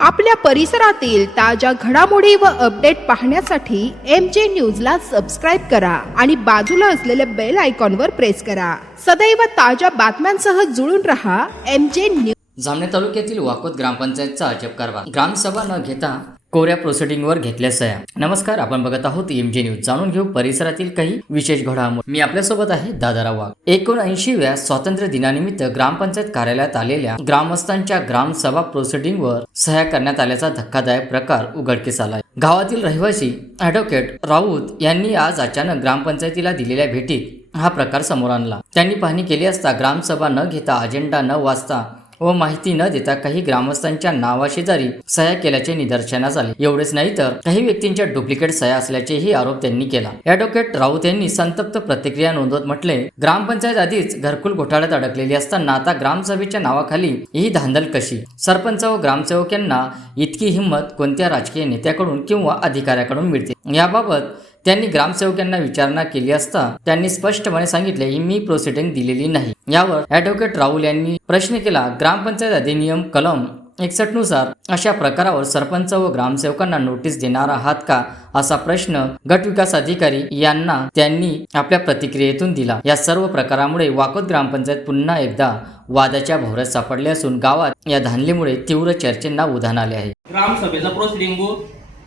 आपल्या परिसरातील ताज्या घडामोडी व अपडेट पाहण्यासाठी एम जे न्यूजला सबस्क्राईब करा आणि बाजूला असलेल्या बेल आयकॉनवर प्रेस करा. सदैव ताज्या बातम्यांसह जुळून रहा एम जे न्यूज जामनेर तालुक्यातील वाकोद ग्रामपंचायतचा अजब कारवा ग्रामसभा न घेता कोऱ्या प्रोसिडिंगवर घेतल्या सह्या नमस्कार आपण बघत आहोत एम जे न्यूज जाणून घेऊ परिसरातील काही विशेष घडामोड. मी आपल्यासोबत आहे दादाराव वाघ एकोणऐंशी व्या स्वातंत्र्य दिनानिमित्त ग्रामपंचायत कार्यालयात आलेल्या ग्रामस्थांच्या ग्रामसभा प्रोसिडिंगवर सह्या करण्यात आल्याचा धक्कादायक प्रकार उघडकीस आलाय. गावातील रहिवासी ॲडव्होकेट राऊत यांनी आज अचानक ग्रामपंचायतीला दिलेल्या भेटीत हा प्रकार समोर आणला. त्यांनी पाहणी केली असता ग्रामसभा न घेता अजेंडा न वाचता व माहिती न देता काही ग्रामस्थांच्या नावाशेजारी सह्या केल्याचे निदर्शनास आले. एवढेच नाही तर काही व्यक्तींच्या डुप्लिकेट सह्या असल्याचेही आरोप त्यांनी केला. ॲडव्होकेट राऊत यांनी संतप्त प्रतिक्रिया नोंदवत म्हटले ग्रामपंचायत आधीच घरकुल घोटाळ्यात अडकलेली असताना आता ग्रामसभेच्या नावाखाली ही धांदल कशी? सरपंच व ग्रामसेवक यांना इतकी हिंमत कोणत्या राजकीय नेत्याकडून किंवा अधिकाऱ्याकडून मिळते? याबाबत त्यांनी ग्रामसेवकांना विचारणा केली असता त्यांनी स्पष्टपणे सांगितले की मी प्रोसिडिंग दिलेली नाही. यावर ॲडव्होकेट राहुल यांनी प्रश्न केला. ग्रामपंचायत अधिनियम कलम एकसठनुसार अशा प्रकारावर सरपंच व ग्रामसेवकांना नोटीस देणार आहात का? असा प्रश्न गट विकास अधिकारी यांना त्यांनी आपल्या प्रतिक्रियेतून दिला. या सर्व प्रकारामुळे वाकोद ग्रामपंचायत पुन्हा एकदा वादाच्या भोवऱ्यात सापडले असून गावात या धानलीमुळे तीव्र चर्चेंना उधाण आले आहे. ग्रामसभेचा प्रोसिडिंग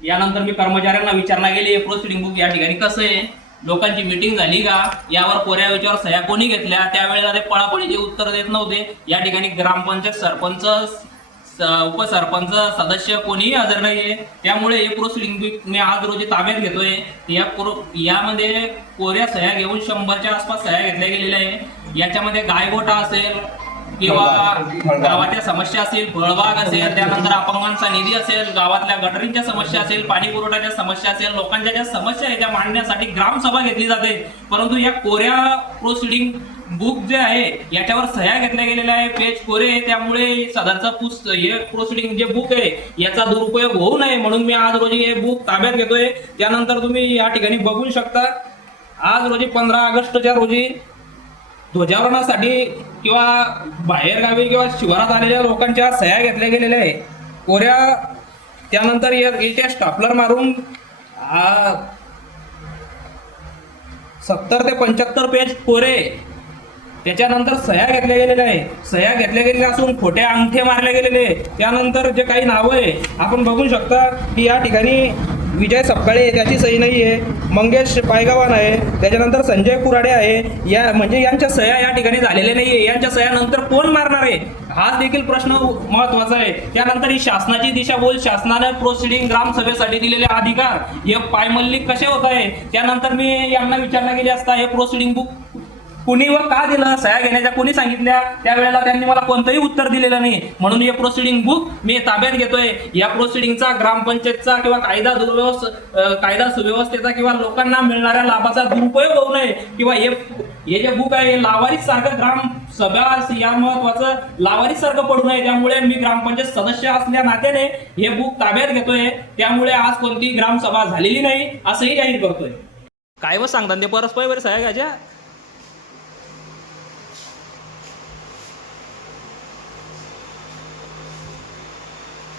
यानंतर मी कर्मचाऱ्यांना विचारला गेले प्रोसिडिंग बुक या ठिकाणी कसं आहे? लोकांची मीटिंग झाली का? यावर कोऱ्या विचार सह्या कोणी घेतल्या? त्यावेळेला ते पळापळीचे उत्तर देत नव्हते. या ठिकाणी ग्रामपंचायत सरपंच उपसरपंच सदस्य कोणीही हजर नाहीये. त्यामुळे हे प्रोसिडिंग बुक मी आज रोजी ताब्यात घेतोय. या प्रो यामध्ये कोऱ्या सह्या घेऊन शंभरच्या आसपास सह्या घेतल्या गेलेल्या आहे. याच्यामध्ये गायगोटा असेल किंवा गावाच्या समस्या असेल फळबाग असेल त्यानंतर अपंगांचा निधी असेल गावातल्या गटरींच्या समस्या असेल पाणी पुरवठ्याच्या समस्या असेल लोकांच्या ज्या समस्या आहे त्या मांडण्यासाठी ग्रामसभा घेतली जाते. परंतु या कोऱ्या प्रोसिडिंग बुक जे आहे याच्यावर सह्या घेतल्या गेलेल्या आहे पेज कोरे त्यामुळे सदरचं पुस्त हे प्रोसिडिंग जे बुक आहे याचा दुरुपयोग होऊ नये म्हणून मी आज रोजी हे बुक ताब्यात घेतोय. त्यानंतर तुम्ही या ठिकाणी बघू शकता. आज रोजी पंधरा ऑगस्टच्या रोजी ध्वजारोहणासाठी किंवा बाहेरगावी किंवा शिवारात आलेल्या लोकांच्या सह्या घेतल्या गेलेल्या आहे कोऱ्या त्यानंतर या- इथे स्टापलर मारून सत्तर ते पंच्याहत्तर पेज कोरे त्याच्यानंतर सह्या घेतल्या गेलेल्या आहे सह्या घेतल्या गेलेल्या असून खोटे अंगठे मारले गेलेले आहे. त्यानंतर जे काही नावं आहे आपण बघू शकता की या ठिकाणी विजय सपकाळे त्याची सही नाही आहे. मंगेश पायगावान आहे. त्याच्यानंतर संजय कुराडे आहे. या म्हणजे यांच्या सह्या या ठिकाणी झालेल्या नाही आहे यांच्या सह्या नंतर कोण मारणार आहे? हा देखील प्रश्न महत्त्वाचा आहे. त्यानंतर ही शासनाची दिशाभूल शासनाने प्रोसिडिंग ग्रामसभेसाठी दिलेले अधिकार. हे पायमल्ली कसे होत आहे? त्यानंतर मी यांना विचारणा केली असता हे प्रोसिडिंग बुक कुणी व का दिलं? सह्या घेण्याच्या कुणी सांगितल्या? त्यावेळेला त्यांनी मला कोणतंही उत्तर दिलेलं नाही. म्हणून हे प्रोसिडिंग बुक मी ताब्यात घेतोय. या प्रोसिडिंगचा ग्रामपंचायतचा किंवा कायदा दुर्व्यवस्थ कायदा सुव्यवस्थेचा किंवा लोकांना मिळणाऱ्या लाभाचा दुरुपयोग होऊ नये किंवा हे हे जे बुक आहे हे लावारीस सारखं ग्राम सभा या महत्वाचं लावारीस सारखं पडू नये. त्यामुळे मी ग्रामपंचायत सदस्य असल्या नात्याने हे बुक ताब्यात घेतोय. त्यामुळे आज कोणती ग्रामसभा झालेली नाही असंही जाहीर करतोय. काय व सांगतात ते? परस्पर सह्या घ्यायच्या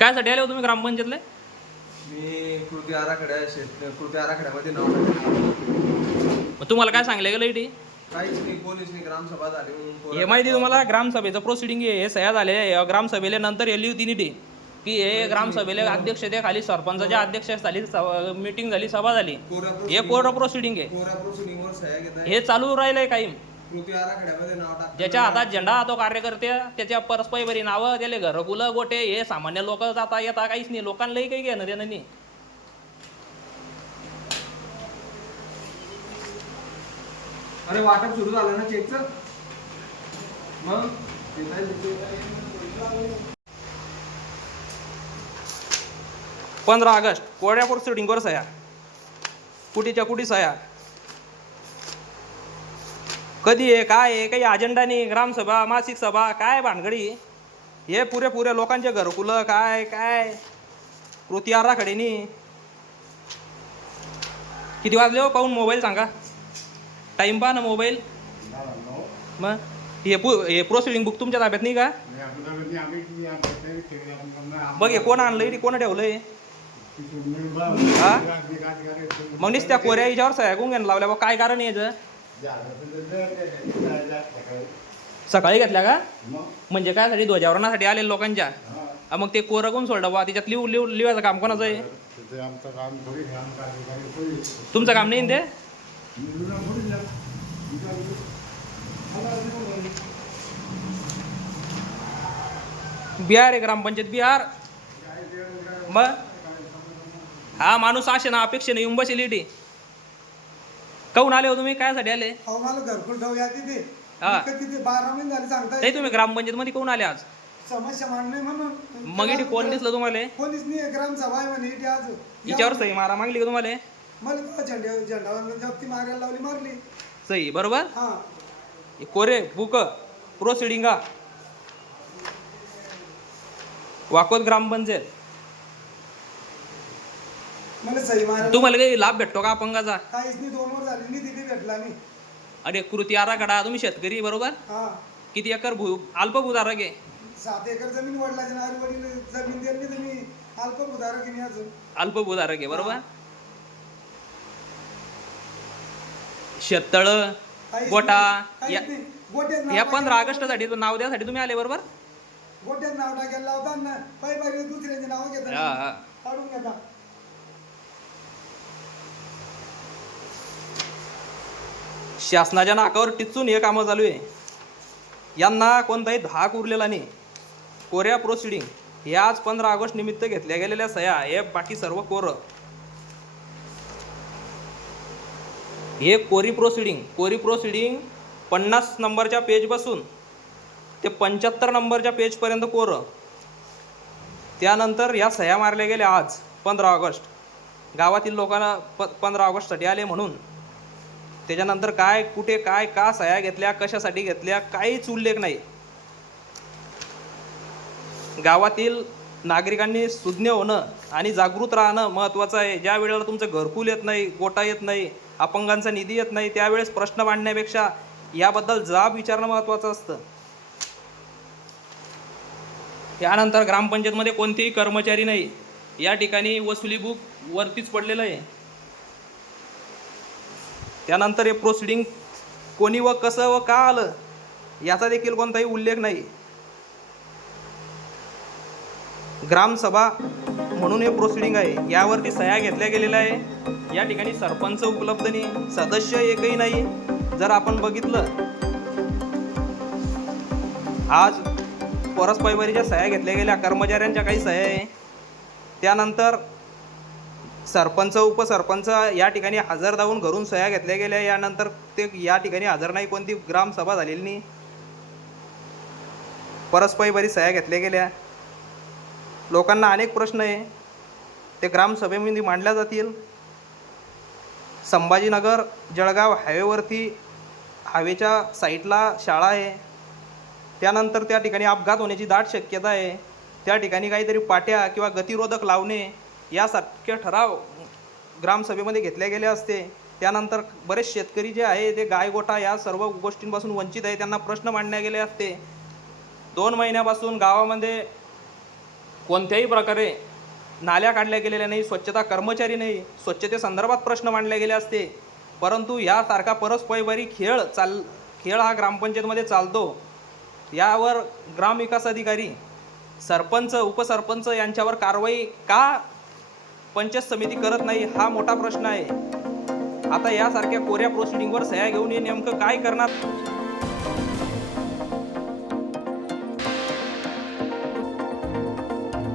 काय साठी आले हो तुम्ही ग्रामपंचायतले? मी कृती आराखड्या शेत कृती आराखड्यामध्ये नाव टाकलं. मग तुम्हाला काय सांगले गेलं इथे काहीच नाही कोणीच नाही ग्रामसभा झाली म्हणून पोरं- हे माहिती तुम्हाला? ग्रामसभेचं प्रोसिडिंग हे सह्या झाले या ग्रामसभेला नंतर येली होती नीटी. की हे ग्रामसभेला अध्यक्षतेखाली सरपंचाच्या अध्यक्षतेखाली मीटिंग झाली सभा झाली कोऱ्या हे कोर्ट प्रोसिडिंग आहे. कोऱ्या प्रोसिडिंगवर सह्या घेत आहे हे चालू राहिलंय काही कृती आराखड्यामध्ये नाव टाकलं. ज्याच्या हातात झेंडा तो कार्यकर्ते त्याच्या परस्परी नावं त्याले घरकुलं गोटे हे सामान्य लोक जाता येता काहीच नाही. लोकांनाही काही घेणं देणं नाही. अरे वाटप सुरू झालं ना चेकचं मग. पंधरा ऑगस्ट कोड्या प्रोसिडिंगवर सह्या. कुटीच्या कुटी सह्या. कधी आहे काय आहे काही अजेंडा नाही ग्रामसभा मासिक सभा काय भानगडी? हे पुरे पुरे लोकांचे घरकुलं काय काय? कृती आराखडे नाही किती वाजले हो? पाहून मोबाईल सांगा. टाईम पहा ना मोबाईल मग हे पु हे प्रोसिडिंग बुक तुमच्या ताब्यात नाही का? बघ हे कोण आणलंय रे कोण ठेवलंय? हा? मग निस त्या कोऱ्या हिच्यावर सह्या गुंग्यान लावल्या. बा काय कारण यायचं याचं? सकाळी घेतल्या का? म्हणजे काय साठी? ध्वजारोहणासाठी आले लोकांच्या? मग ते कोरं कोण सोडलं बा त्याच्यात लिहू लिहू लिवायचं काम कोणाचं आहे? तुमचं काम नाही ते? बिहार आहे ग्रामपंचायत बिहार. मग? हा माणूस असे ना अपेक्षेने येऊन बसेल इथे. काहून आले हो तुम्ही? कायसाठी आले? अहो मला घरकुल ठेव या तिथे. हा. इतकं तिथे बारा महिने झाले नाही तुम्ही ग्रामपंचायत मध्ये कोण आले आज? समस्या मांडणे म्हणून. मग इथे कोण दिसलं तुम्हाला? कोणीच नाही ग्रामसभा आहे म्हणे इथे आज. हिच्यावर सही मारा मागली का तुम्हाला? मला तेव्हा झेंडा झेंडावर जप्ती मारायला लावली मारली. सही बरोबर? हा. हे कोरे बुक प्रोसिडिंगा वाकोद ग्रामपंचायत. मला सही मारायला तुम्हाला काही लाभ भेटतो का अपंगाचा? काहीच नाही दोन वर झाली निधी बी भेटला नाही अरे कृती आराखडा तुम्ही शेतकरी बरोबर? हा. किती एकर भू अल्पभूधारक आहे? सात एकर जमीन वडिलाच्या नावावर वडील जमीन दिली अल्प अजून. अल्पभूधारक आहे बरोबर? शेततळ काहीच गोटा नाही. काहीच या नाही. गोट्यात नाव या पंधरा ऑगस्टसाठी नाव द्यासाठी तुम्ही आले बरोबर? गोट्यात नाव टाकायला लावताना पै बारी दुसऱ्याचे नाव हा, घेतात हा. काढून घेता. शासनाच्या नाकावर टिचून हे कामं चालू आहे. यांना कोणताही धाक उरलेला नाही. कोऱ्या प्रोसिडिंग हे आज पंधरा ऑगस्ट निमित्त घेतल्या गेलेल्या सह्या हे बाकी सर्व कोरं. हे कोरी प्रोसिडिंग कोरी प्रोसिडिंग पन्नास नंबरच्या पेजपासून ते पंच्याहत्तर नंबरच्या पेजपर्यंत कोरं. त्यानंतर या सह्या मारल्या गेल्या आज पंधरा ऑगस्ट. गावातील लोकांना प पंधरा ऑगस्टसाठी आले म्हणून त्याच्यानंतर काय कुठे काय का सह्या घेतल्या कशासाठी घेतल्या काहीच उल्लेख नाही. गावातील नागरिकांनी सुज्ञ होणं आणि जागृत राहणं महत्त्वाचं आहे. ज्या वेळेला तुमचं घरकुल येत नाही गोटा येत नाही अपंगांचा निधी येत नाही त्यावेळेस प्रश्न मांडण्यापेक्षा याबद्दल जाब विचारणं महत्त्वाचं असतं. त्यानंतर ग्रामपंचायतमध्ये कोणतेही कर्मचारी नाही. या ठिकाणी वसुली बुक वरतीच पडलेलं आहे. त्यानंतर हे प्रोसिडिंग कोणी व कसं व का आलं याचा देखील कोणताही उल्लेख नाही. ग्रामसभा म्हणून हे प्रोसिडिंग आहे. यावरती सह्या घेतल्या गेलेल्या आहे. या ठिकाणी सरपंच उपलब्ध नाही सदस्य एकही नाही. जर आपण बघितलं आज परस्पैवरीच्या सह्या घेतल्या गेल्या. कर्मचाऱ्यांच्या काही सह्या आहे. त्यानंतर सरपंच उपसरपंच या ठिकाणी हजर जाऊन घरून सह्या घेतल्या गेल्या. यानंतर ते या ठिकाणी हजर नाही. कोणती ग्रामसभा झालेली नाही. परस्परी सह्या घेतल्या गेल्या. लोकांना अनेक प्रश्न आहे. ते ग्रामसभेमध्ये मांडल्या जातील. संभाजीनगर जळगाव हायवेवरती हायवेच्या साईटला शाळा आहे. त्यानंतर त्या ठिकाणी अपघात होण्याची दाट शक्यता आहे. त्या ठिकाणी काहीतरी पाट्या किंवा गतिरोधक लावणे यासारखे ठराव ग्रामसभेमध्ये घेतले गेले असते. त्यानंतर बरेच शेतकरी जे आहे ते गायगोटा या सर्व गोष्टींपासून वंचित आहे त्यांना प्रश्न मांडले गेले असते. दोन महिन्यापासून गावामध्ये कोणत्याही प्रकारे नाल्या काढल्या गेलेल्या नाही स्वच्छता कर्मचारी नाही स्वच्छतेसंदर्भात प्रश्न मांडले गेले असते. परंतु यासारखा परस्पैवारी खेळ चाल खेळ हा ग्रामपंचायतमध्ये चालतो. यावर ग्रामविकास अधिकारी सरपंच उपसरपंच यांच्यावर कारवाई का पंचायत समिती करत नाही हा मोठा प्रश्न आहे. आता यासारख्या कोऱ्या प्रोसिडिंगवर सह्या घेऊन हे नेमकं काय करणार?